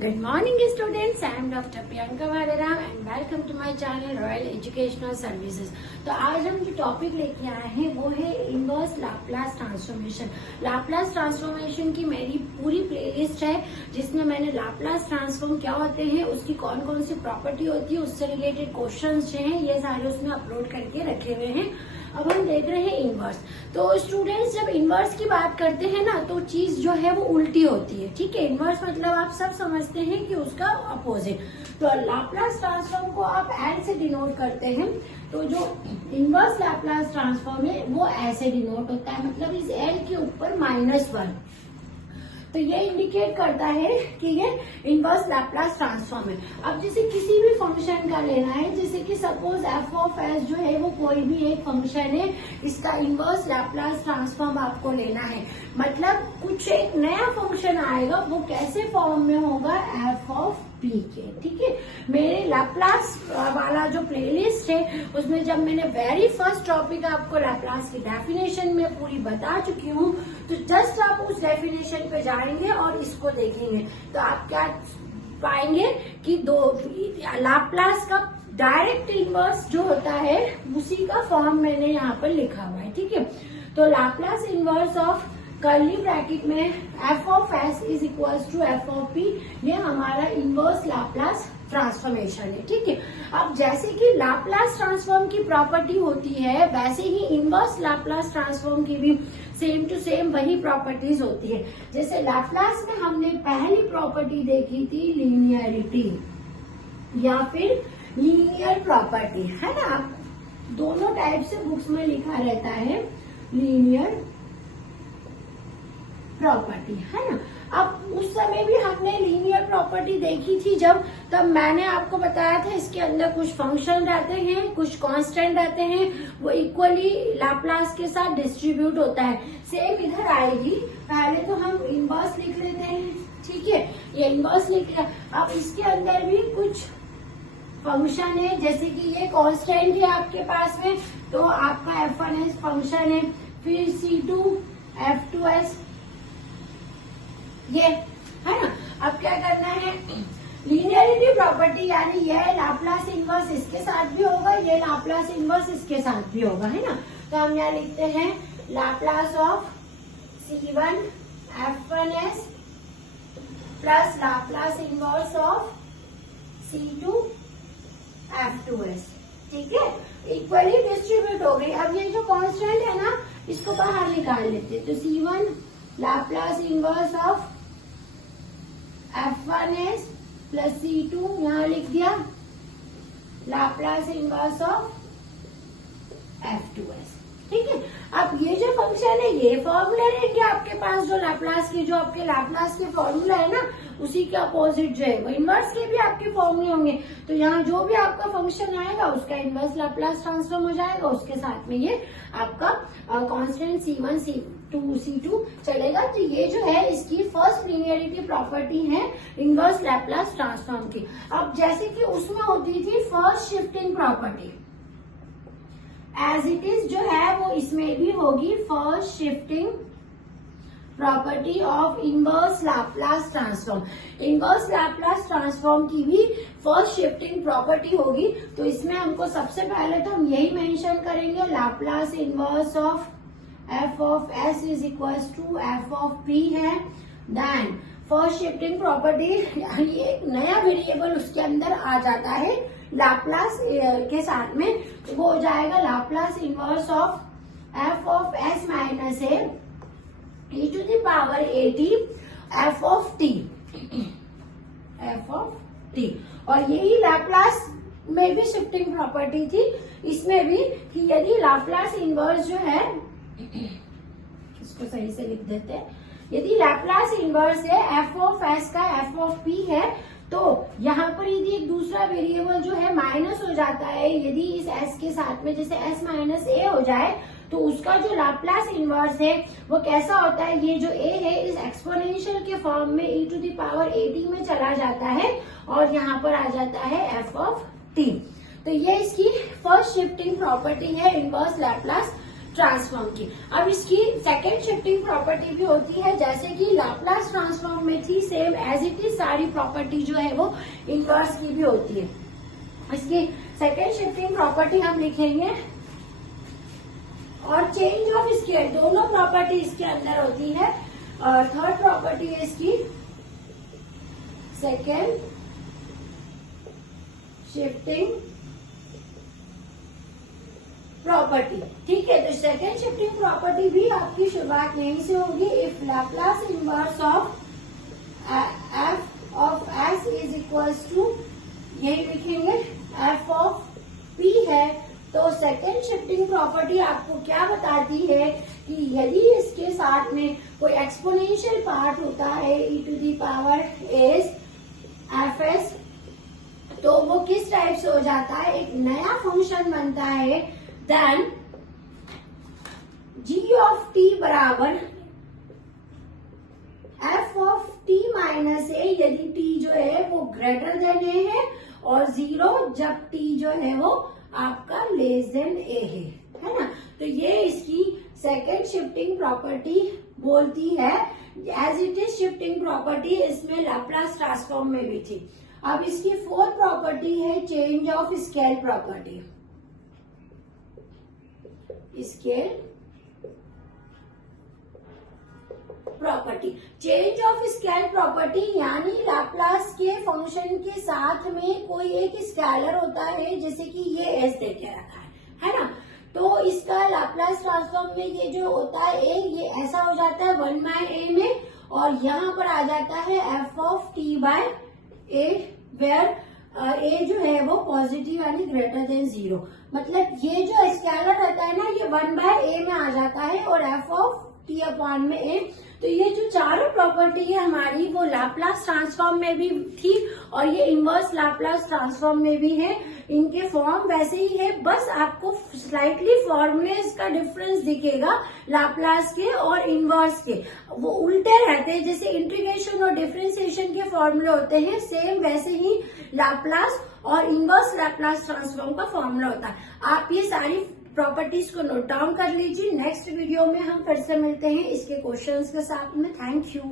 Good morning students, I am Dr. Priyanka Vadera and welcome to my channel Royal Educational Services। तो आज हम जो topic लेके आए हैं वो है inverse Laplace transformation. Laplace transformation की मेरी पूरी प्लेलिस्ट है जिसमें मैंने लाप्लास ट्रांसफॉर्म क्या होते हैं, उसकी कौन कौन सी प्रॉपर्टी होती है, उससे रिलेटेड क्वेश्चंस जो हैं ये सारे उसमें अपलोड करके रखे हुए हैं। अब हम देख रहे हैं इनवर्स। तो स्टूडेंट्स जब इनवर्स की बात करते हैं ना तो चीज जो है वो उल्टी होती है, ठीक है। इनवर्स मतलब आप सब समझते हैं कि उसका अपोजिट। तो लाप्लास ट्रांसफॉर्म को आप एल से डिनोट करते हैं, तो जो इनवर्स लाप्लास ट्रांसफॉर्म है वो ऐसे डिनोट होता है, मतलब इस एल के ऊपर -1। तो ये इंडिकेट करता है कि ये इनवर्स लाप्लास ट्रांसफॉर्म है। अब जैसे किसी भी फंक्शन का लेना है, जैसे कि सपोज एफ ऑफ एस जो है वो कोई भी एक फंक्शन है, इसका इनवर्स लाप्लास ट्रांसफॉर्म आपको लेना है। मतलब कुछ एक नया फंक्शन आएगा, वो कैसे फॉर्म में होगा, एफ ऑफ पी के, ठीक है। मेरे लाप्लास वाला जो प्लेलिस्ट है उसमें जब मैंने वेरी फर्स्ट टॉपिक आपको लाप्लास की डेफिनेशन में पूरी बता चुकी हूँ, तो जस्ट आप उस डेफिनेशन पे जाएंगे और इसको देखेंगे तो आप क्या पाएंगे कि दो लाप्लास का डायरेक्ट इनवर्स जो होता है उसी का फॉर्म मैंने यहाँ पर लिखा हुआ है, ठीक है। तो Laplace inverse of curly bracket में F of S is equal to F of P, ये हमारा इनवर्स लाप्लास ट्रांसफॉर्मेशन है, ठीक है। अब जैसे कि लाप्लास ट्रांसफॉर्म की प्रॉपर्टी होती है वैसे ही इनवर्स लाप्लास ट्रांसफॉर्म की भी सेम टू सेम वही प्रॉपर्टीज होती है। जैसे लाप्लास में हमने पहली प्रॉपर्टी देखी थी लीनियरिटी या फिर लीनियर प्रॉपर्टी, है ना। दोनों टाइप से बुक्स में लिखा रहता है लीनियर प्रॉपर्टी, है ना। अब उस समय भी हमने लीनियर प्रॉपर्टी देखी थी तब मैंने आपको बताया था इसके अंदर कुछ फंक्शन रहते हैं, कुछ कांस्टेंट रहते हैं, वो इक्वली लाप्लास के साथ डिस्ट्रीब्यूट होता है। सेम इधर आएगी, पहले तो हम इनवर्स लिख लेते हैं, ठीक है। ये इनवर्स लिख लिया। अब इसके अंदर भी कुछ फंक्शन है, जैसे कि ये कांस्टेंट है आपके पास में, तो आपका f1s फंक्शन है, फिर c2 f2s, ये है ना। अब क्या करना है, लीनियरिटी प्रॉपर्टी यानी ये लाप्लास इनवर्स इसके साथ भी होगा, ये लाप्लास इनवर्स इसके साथ भी होगा, है ना। तो हम यहाँ लिखते हैं Laplace of c1 f1s plus Laplace inverse of c2 f2s, ठीक है। इक्वली डिस्ट्रीब्यूट हो गई। अब ये जो कांस्टेंट है ना इसको बाहर निकाल लेते हैं, तो c1 Laplace inverse of f1s plus c2 यहाँ लिख दिया लाप्लास इनवर्स ऑफ f2s, ठीक है। अब ये जो फंक्शन है ये फॉर्मूला है कि आपके पास जो लाप्लास की जो आपके लाप्लास के फॉर्मूला है ना उसी के अपोजिट जो है वो इनवर्स के भी आपके फॉर्मूले होंगे। तो यहाँ जो भी आपका फंक्शन आएगा उसका इनवर्स लाप्लास ट्रांसफॉर्म हो जाएगा, उसके साथ में ये आपका कांस्टेंट c1 c2 चलेगा। तो ये जो है इसकी फर्स्ट लीनियरिटी प्रॉपर्टी है इनवर्स लाप्लास ट्रांसफॉर्म की। अब जैसे कि उसमें होती थी first shifting property, as it is जो है वो इसमें भी होगी first shifting property of inverse Laplace transform. Inverse Laplace transform की भी फर्स्ट शिफ्टिंग प्रॉपर्टी होगी। तो इसमें हमको सबसे पहले तो हम यही मेंशन करेंगे, Laplace inverse of F of S is equal to F of P है। देन फर्स्ट शिफ्टिंग प्रॉपर्टी यानी एक नया वेरिएबल उसके अंदर आ जाता है लाप्लास के साथ में, तो वो हो जाएगा Laplace inverse of F of S minus A e to the power at f of t, f of t। और यही लाप्लास में भी शिफ्टिंग प्रॉपर्टी थी, इसमें भी कि यदि लाप्लास इनवर्स जो है, इसको सही से लिख देते हैं, यदि लाप्लास इनवर्स है f of s का f of p है, तो यहाँ पर यदि एक दूसरा वेरिएबल जो है माइनस हो जाता है, यदि इस s के साथ में जैसे s माइनस ए हो जाए तो उसका जो लाप्लास इनवर्स है वो कैसा होता है, ये जो a है इस एक्सपोनेंशियल के फॉर्म में e to the power at में चला जाता है और यहाँ पर आ जाता है f of t। तो ये इसकी फर्स्ट शिफ्टिंग प्रॉपर्टी है इनवर्स लाप्लास ट्रांसफॉर्म की। अब इसकी सेकेंड शिफ्टिंग प्रॉपर्टी भी होती है, जैसे कि लाप्लास ट्रांसफॉर्म में थी, सेम एज इट इज सारी प्रॉपर्टी जो है वो इनवर्स की भी होती है। इसकी सेकेंड शिफ्टिंग प्रॉपर्टी हम लिखेंगे, और चेंज ऑफ स्केल, दोनों प्रॉपर्टी इसके अंदर होती है। और थर्ड प्रॉपर्टी है इसकी सेकेंड शिफ्टिंग प्रॉपर्टी। ठीक है, तो सेकेंड शिफ्टिंग प्रॉपर्टी भी आपकी शुरुआत यहीं से होगी। If Laplace inverse of F of S is equals to, यही लिखेंगे, एफ ऑफ पी है, तो सेकेंड शिफ्टिंग प्रॉपर्टी आपको क्या बताती है कि यदि इसके साथ में कोई एक्सपोनेंशियल पार्ट होता है e to the power S F S, तो वो किस टाइप से हो जाता है, एक नया फंक्शन बनता है। देन g ऑफ t बराबर f ऑफ t माइनस ए, यदि t जो है वो ग्रेटर देन ए है, और 0 जब t जो है वो आपका लेस देन ए है ना। तो ये इसकी सेकेंड शिफ्टिंग प्रॉपर्टी बोलती है। As it is shifting property इसमें लैप्लास ट्रांसफॉर्म में भी थी। अब इसकी फोर्थ प्रॉपर्टी है change of scale property. Scale property, change of scale property यानी लाप्लास के फंक्शन के साथ में कोई एक स्केलर होता है, जैसे कि ये एस देके रखा है ना। तो इसका लाप्लास ट्रांसफॉर्म में ये जो होता है ए, ये ऐसा हो जाता है 1/a में, और यहाँ पर आ जाता है f of t by a, where a जो है वो पॉजिटिव यानी ग्रेटर देन 0। मतलब ये जो स्केलर रहता है ना, ये 1/a में आ जाता है, और f ऑफ t अपॉन में a। तो ये जो चारों प्रॉपर्टी है हमारी, वो लाप्लास ट्रांसफॉर्म में भी थी, और ये इनवर्स लाप्लास ट्रांसफॉर्म में भी है। इनके फॉर्म वैसे ही है, बस आपको स्लाइटली फॉर्मूलेस का डिफरेंस दिखेगा लाप्लास के और इनवर्स के, वो उल्टे रहते हैं। जैसे इंटीग्रेशन और डिफरेंशिएशन के फॉर्मूले होते हैं, सेम वैसे ही लाप्लास और इनवर्स लाप्लास ट्रांसफॉर्म का फॉर्मूला होता है। आप ये सारी प्रॉपर्टीज को नोट डाउन कर लीजिए। नेक्स्ट वीडियो में हम फिर से मिलते हैं इसके क्वेश्चंस के साथ में। Thank you.